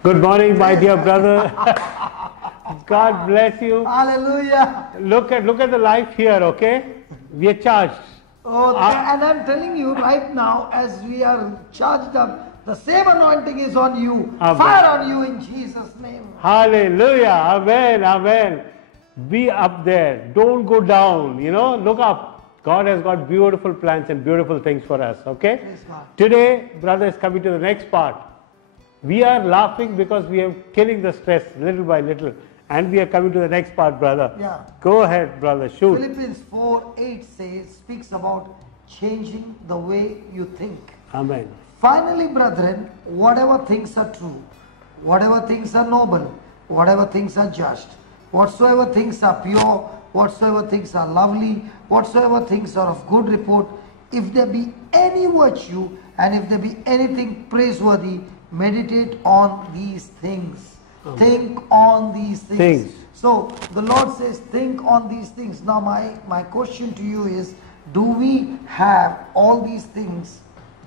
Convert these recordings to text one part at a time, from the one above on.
Good morning, my dear brother. God bless you. Hallelujah. Look at the life here, okay? We are charged. Oh, and I'm telling you right now, as we are charged up, the same anointing is on you. Amen. Fire on you in Jesus' name. Hallelujah. Amen. Amen. Be up there. Don't go down. Look up. God has got beautiful plans and beautiful things for us, okay? Praise God. Today, brother is coming to the next part. We are laughing because we are killing the stress little by little. And we are coming to the next part, brother. Yeah. Go ahead, brother. Shoot. Philippians 4:8 speaks about changing the way you think. Amen. Finally, brethren, whatever things are true, whatever things are noble, whatever things are just, whatsoever things are pure, whatsoever things are lovely, whatsoever things are of good report, if there be any virtue and if there be anything praiseworthy, meditate on these things. Think on these things. So the Lord says, think on these things. Now my question to you is, do we have all these things,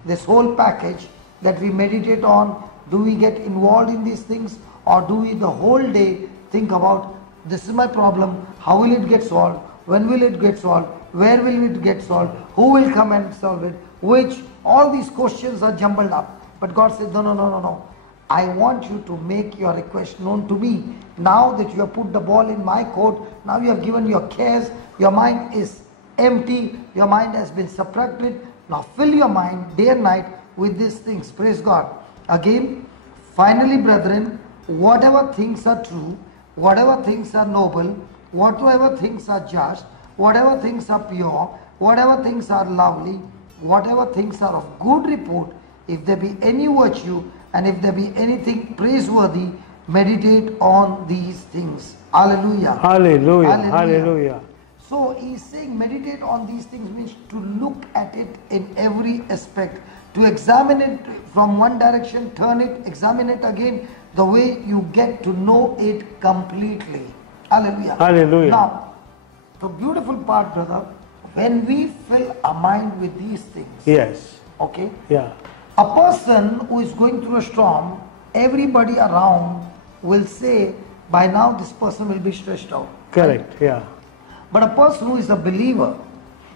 this whole package that we meditate on? Do we get involved in these things, or do we the whole day think about, this is my problem, how will it get solved, when will it get solved, where will it get solved, who will come and solve it, which all these questions are jumbled up. But God says, no. I want you to make your request known to me. Now that you have put the ball in my court, now you have given your cares, your mind is empty, your mind has been subtracted. Now fill your mind day and night with these things. Praise God. Again, finally, brethren, whatever things are true, whatever things are noble, whatever things are just, whatever things are pure, whatever things are lovely, whatever things are of good report, if there be any virtue, and if there be anything praiseworthy, meditate on these things. Hallelujah. Hallelujah. Hallelujah. So he's saying meditate on these things means to look at it in every aspect, to examine it from one direction, turn it, examine it again, the way you get to know it completely. Hallelujah. Hallelujah. Now, the beautiful part, brother, when we fill our mind with these things. Yes. Okay. Yeah. A person who is going through a storm, everybody around will say, by now this person will be stretched out. Correct, right? yeah. But a person who is a believer,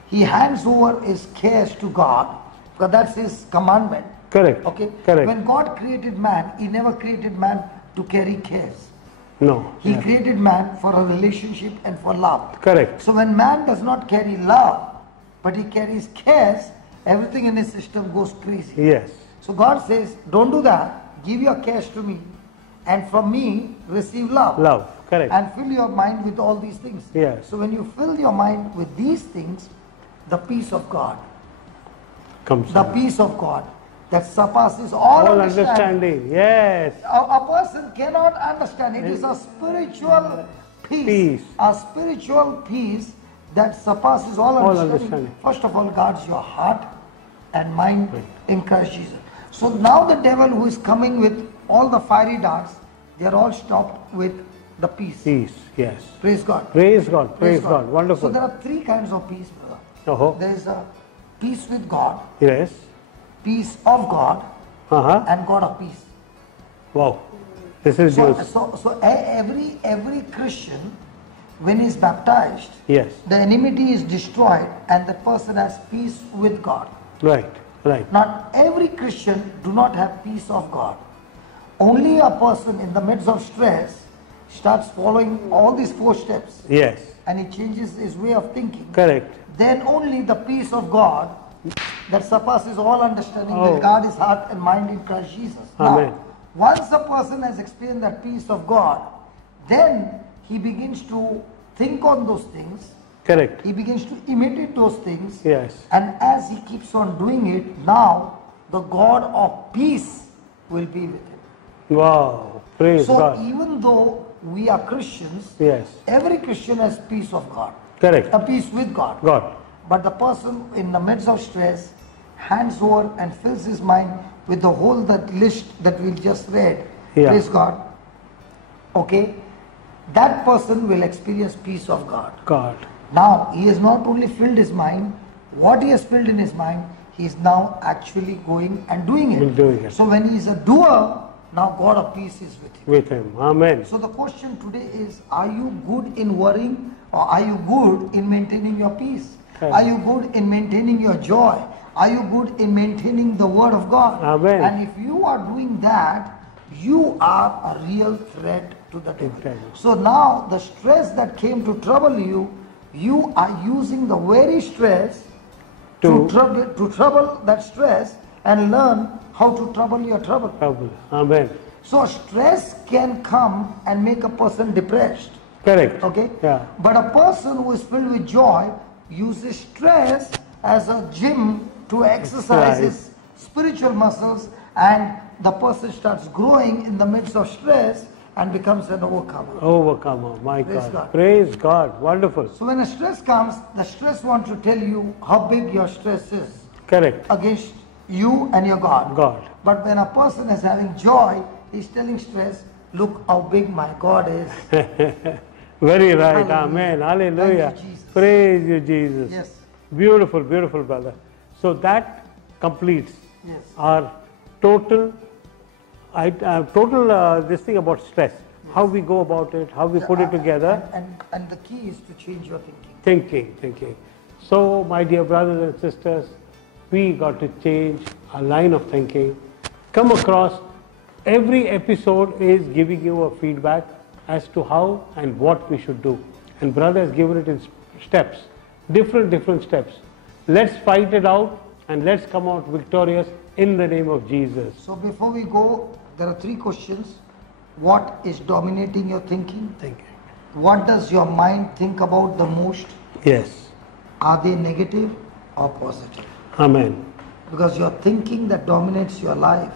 he hands over his cares to God, because that's his commandment. Correct. Okay? Correct. When God created man, he never created man to carry cares. No. He created man for a relationship and for love. Correct. So when man does not carry love, but he carries cares, everything in his system goes crazy. Yes. So God says, don't do that. Give your cash to me, and from me receive love. Love. Correct. And fill your mind with all these things. Yes. So when you fill your mind with these things, the peace of God comes. The peace of God that surpasses all understanding. Yes. A person cannot understand. It is a spiritual peace. A spiritual peace that surpasses all understanding. First of all, guards your heart and mind in Christ Jesus. So now the devil who is coming with all the fiery darts, they are all stopped with the peace. Peace, yes. Praise God. Praise God. Praise God. Wonderful. So there are three kinds of peace, brother. Oh. There is a peace with God. Yes. Peace of God. And God of peace. Wow. This is so every Christian, when he is baptized, yes, the enmity is destroyed and the person has peace with God. Right, right. Not every Christian do not have peace of God. Only a person in the midst of stress starts following all these 4 steps. Yes. And he changes his way of thinking. Correct. Then only the peace of God that surpasses all understanding will guard his heart and mind in Christ Jesus. Amen. Now, once a person has experienced that peace of God, then he begins to think on those things. Correct. He begins to imitate those things. Yes. And as he keeps on doing it, now the God of peace will be with him. Wow. Praise God. So even though we are Christians, yes, every Christian has peace of God. Correct. A peace with God. God. But the person in the midst of stress hands over and fills his mind with the whole that list that we just read. Yeah. Praise God. Okay. That person will experience peace of God. God. Now, he has not only filled his mind, what he has filled in his mind, he is now actually going and doing it. Doing it. So when he is a doer, Now God of peace is with you. with Him. Amen. So the question today is, are you good in worrying, or are you good in maintaining your peace? Correct. Are you good in maintaining your joy? Are you good in maintaining the word of God? Amen. And if you are doing that, you are a real threat to the devil. Exactly. So now the stress that came to trouble you, you are using the very stress to trouble that stress and learn how to trouble your trouble. Trouble. Amen. So stress can come and make a person depressed. Correct. Okay? Yeah. But a person who is filled with joy uses stress as a gym to exercise his spiritual muscles, and the person starts growing in the midst of stress and becomes an overcomer. Overcomer. My Praise God. God. Praise God. Wonderful. So when a stress comes, the stress wants to tell you how big your stress is Correct. against you and your God. God. But when a person is having joy, he's telling stress, look how big my God is. Very right. Hallelujah. Amen. Hallelujah. Thank you, Jesus. Praise you, Jesus. Yes, Beautiful, beautiful, brother. So that completes yes. our total, this thing about stress. How we go about it, how we put it together. And the key is to change your Thinking. So, my dear brothers and sisters, we got to change our line of thinking. Come across, every episode is giving you a feedback as to how and what we should do. And brother has given it in steps, different steps. Let's fight it out and let's come out victorious in the name of Jesus. So before we go, there are 3 questions. What is dominating your thinking? Thinking. What does your mind think about the most? Yes. Are they negative or positive? Amen. Because your thinking that dominates your life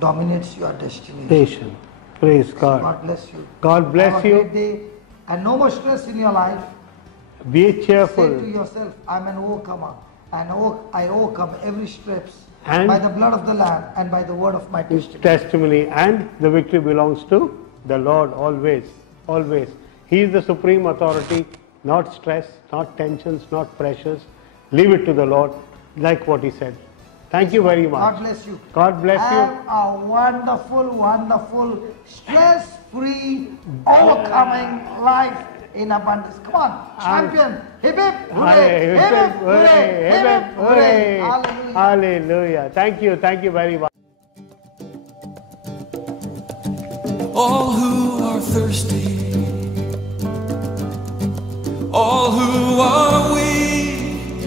dominates your destination. Patient. Praise God. God bless you. God bless Have a you. great day. And no more stress in your life. Be Say to cheerful. yourself, I'm an overcomer. And I overcome every stress And by the blood of the Lamb and by the word of my testimony. testimony, and the victory belongs to the Lord always. Always. He is the supreme authority, not stress, not tensions, not pressures. Leave it to the Lord, like what He said. Thank you very much. God bless you. God bless you. Have a wonderful, stress-free, overcoming life in abundance. Come on, champion. Hip hip hooray. Hip hip hooray. Hip hip hooray. Hallelujah. Hallelujah. Thank you very much. All who are thirsty, all who are weak,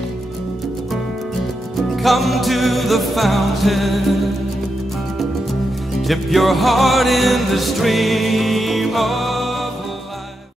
come to the fountain, dip your heart in the stream.